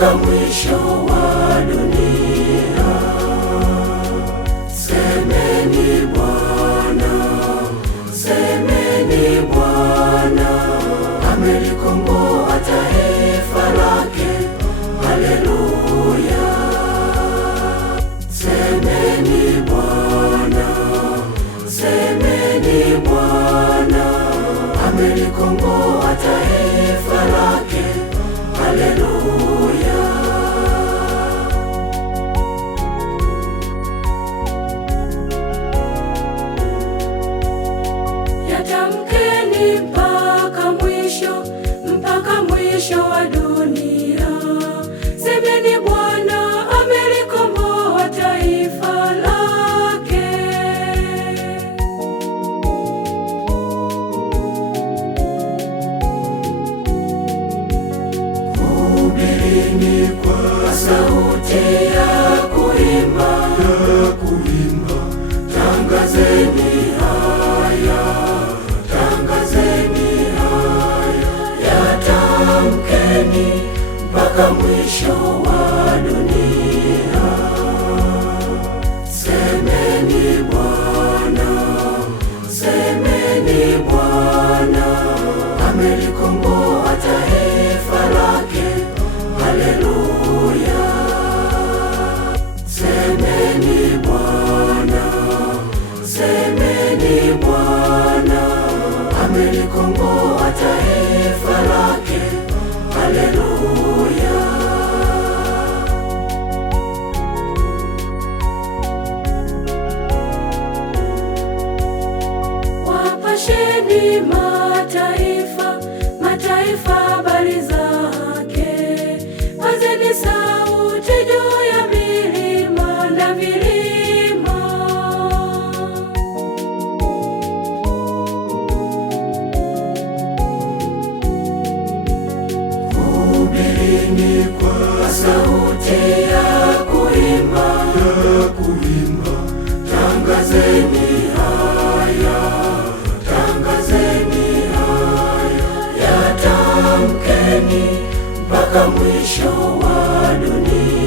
mpaka mwisho wa dunia. Semeni Bwana, semeni Bwana amelikomboa taifa lake. Haleluya. Semeni Bwana, semeni Bwana amelikomboa taifa lake. Haleluya. Yatamkeni mpaka mwisho wa dunia. Semeni Bwana amelikomboa taifa lake. Hubirini kwa sauti ya kuimba, tangazeni haya, tangazeni haya, yatamkeni mpaka mwisho wa dunia. Semeni Bwana, semeni Bwana amelikomboa taifa lake. Haleluya. Semeni Bwana, semeni Bwana amelikomboa taifa lake. Haleluya. Wapasheni mataifa habari zake. Pazeni sauti juu ya milima na vilima. Hubirini kwa sauti ya kuimba, tangazeni haya, tangazeni haya, yatamkeni mpaka mwisho wa dunia.